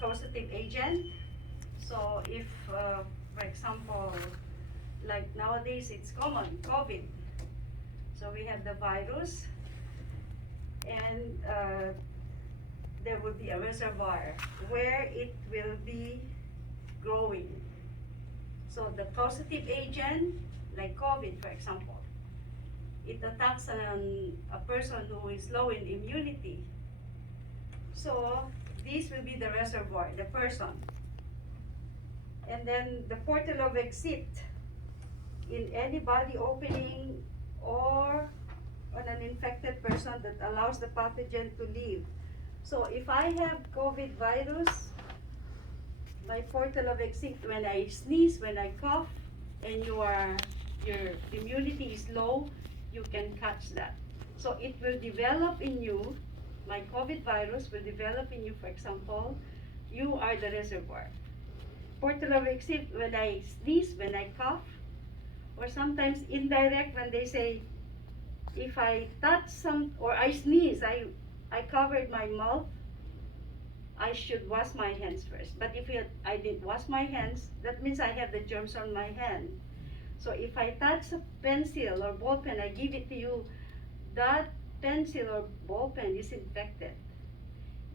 causative agent. So if, for example, like nowadays it's common, COVID. So we have the virus, and there will be a reservoir where it will be growing. So the causative agent, like COVID for example, it attacks a person who is low in immunity. So this will be the reservoir, the person. And then the portal of exit in any body opening or on an infected person that allows the pathogen to leave. So if I have COVID virus, my portal of exit, when I sneeze, when I cough, and your immunity is low, you can catch that. So it will develop in you, my COVID virus will develop in you, for example, you are the reservoir. Portal of exit, when I sneeze, when I cough, or sometimes indirect when they say, if I touch some, or I sneeze, I covered my mouth, I should wash my hands first. But if I didn't wash my hands, that means I have the germs on my hand. So if I touch a pencil or ball pen, I give it to you, that pencil or ball pen is infected.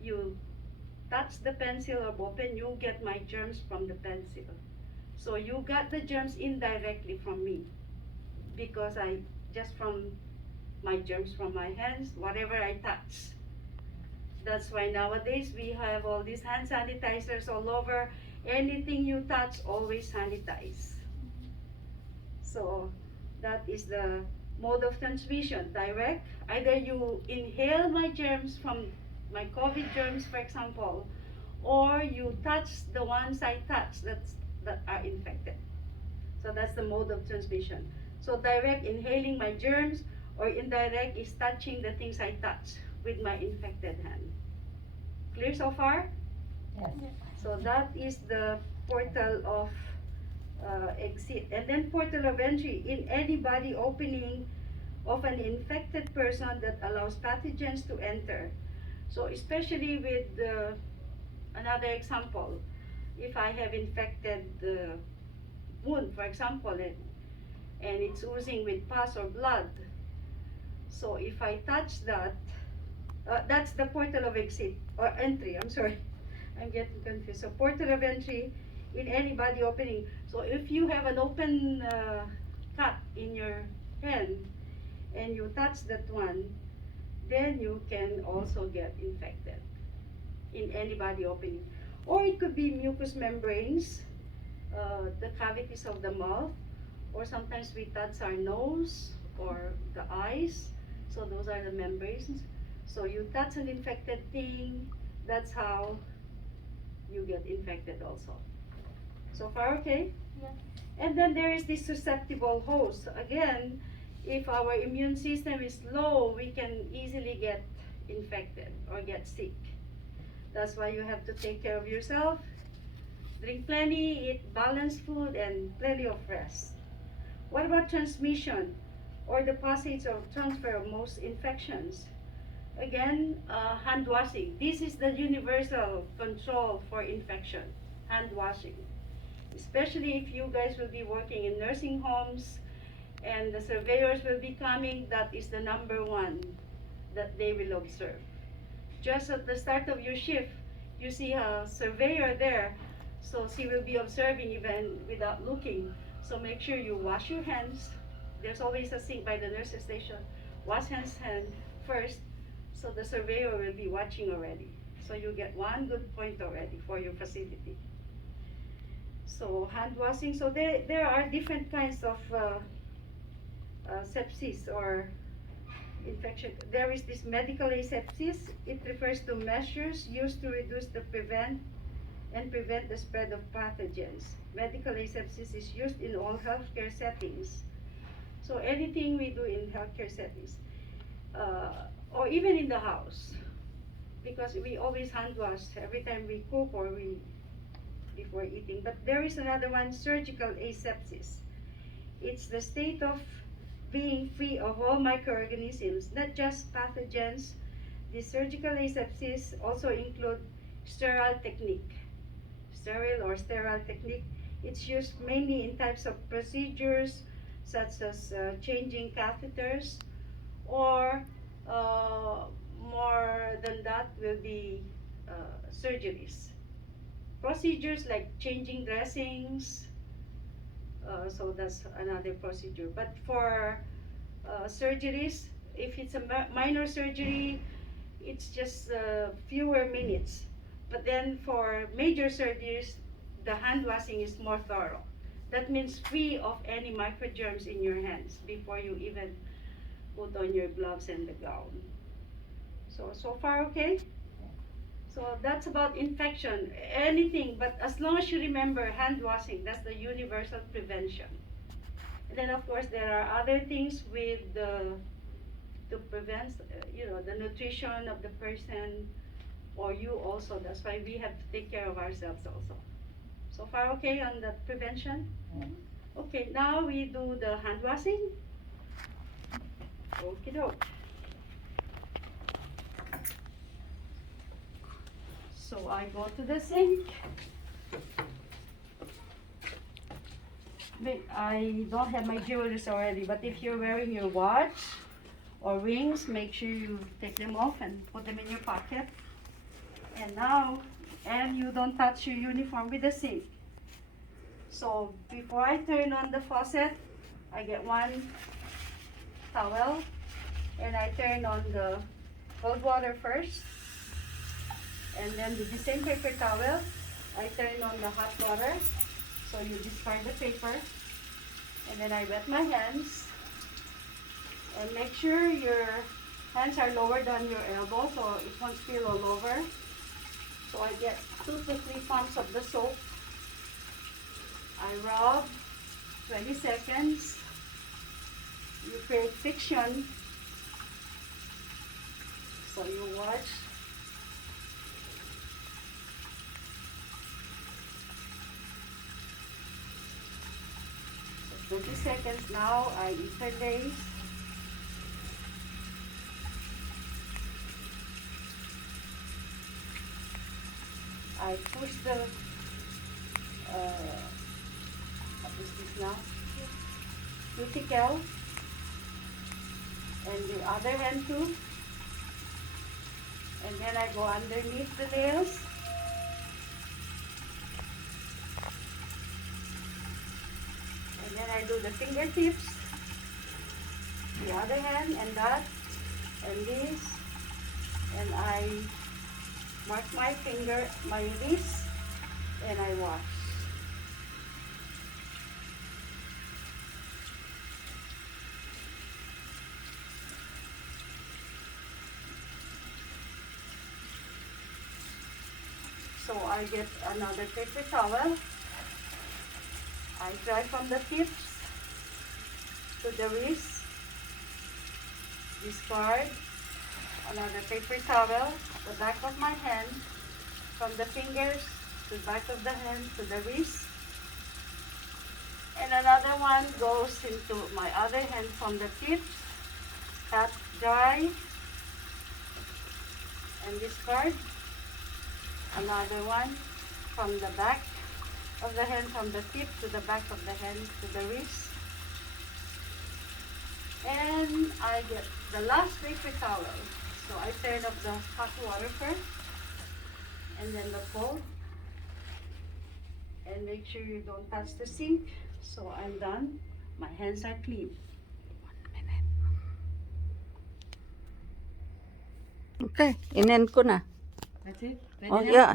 You touch the pencil or ball pen, you get my germs from the pencil. So you got the germs indirectly from me, because I just from my germs from my hands, whatever I touch. That's why nowadays we have all these hand sanitizers all over. Anything you touch, always sanitize. So that is the mode of transmission, direct. Either you inhale my germs from my COVID germs, for example, or you touch the ones I touch that are infected. So that's the mode of transmission. So direct, inhaling my germs, or indirect is touching the things I touch with my infected hand. Clear so far? Yes. So that is the portal of exit. And then portal of entry, in any body opening of an infected person that allows pathogens to enter. So especially with another example, if I have infected the wound, for example, and it's oozing with pus or blood, so if I touch that, that's the portal of exit, or entry, I'm sorry. I'm getting confused. So portal of entry in any body opening. So if you have an open cut in your hand and you touch that one, then you can also get infected in any body opening. Or it could be mucous membranes, the cavities of the mouth, or sometimes we touch our nose or the eyes. So those are the membranes. So you touch an infected thing, that's how you get infected also. So far, okay? Yeah. And then there is this susceptible host. Again, if our immune system is low, we can easily get infected or get sick. That's why you have to take care of yourself. Drink plenty, eat balanced food, and plenty of rest. What about transmission or the passage or transfer of most infections? Again, hand washing. This is the universal control for infection, hand washing. Especially if you guys will be working in nursing homes and the surveyors will be coming, that is the number one that they will observe. Just at the start of your shift, you see a surveyor there, so she will be observing even without looking. So make sure you wash your hands. There's always a sink by the nurse's station. Wash hands first, so the surveyor will be watching already. So you get one good point already for your facility. So hand washing, so there are different kinds of sepsis or infection. There is this medical asepsis. It refers to measures used to reduce the prevent the spread of pathogens. Medical asepsis is used in all healthcare settings. So anything we do in healthcare settings, or even in the house, because we always hand wash every time we cook or before eating. But there is another one, surgical asepsis. It's the state of being free of all microorganisms, not just pathogens. The surgical asepsis also include sterile technique. Sterile technique. It's used mainly in types of procedures such as changing catheters, or more than that will be surgeries. Procedures like changing dressings, so that's another procedure. But for surgeries, if it's a minor surgery, it's just fewer minutes. But then for major surgeries, the hand washing is more thorough. That means free of any microgerms in your hands before you even put on your gloves and the gown. So far okay? So that's about infection, anything, but as long as you remember hand washing, that's the universal prevention. And then of course there are other things with to prevent, the nutrition of the person or you also. That's why we have to take care of ourselves also. So far okay on the prevention? Okay, now we do the hand washing. Okie doke. So I go to the sink. I don't have my jewelry already, but if you're wearing your watch or rings, make sure you take them off and put them in your pocket. And you don't touch your uniform with the sink. So before I turn on the faucet, I get one towel and I turn on the cold water first. And then with the same paper towel, I turn on the hot water. So you discard the paper. And then I wet my hands. And make sure your hands are lower than your elbow so it won't spill all over. So I get 2 to 3 pumps of the soap. I rub 20 seconds. You create friction. So you watch. So 20 seconds now, I interlace. I push the, what is this now? Cuticle. And the other hand too. And then I go underneath the nails. And then I do the fingertips. The other hand and that. And this. And I mark my finger, my wrist, and I wash. So I get another paper towel. I dry from the tips to the wrist. Discard another paper towel, the back of my hand, from the fingers to the back of the hand to the wrist. And another one goes into my other hand from the tips, pat dry, and discard. Another one from the back of the hand, from the tip to the back of the hand to the wrist. And I get the last paper towel. So I turn off the hot water first, and then the cold. And make sure you don't touch the sink. So I'm done. My hands are clean. 1 minute. Okay, in-end ko na. That's it? Pwede Oh, na? yeah.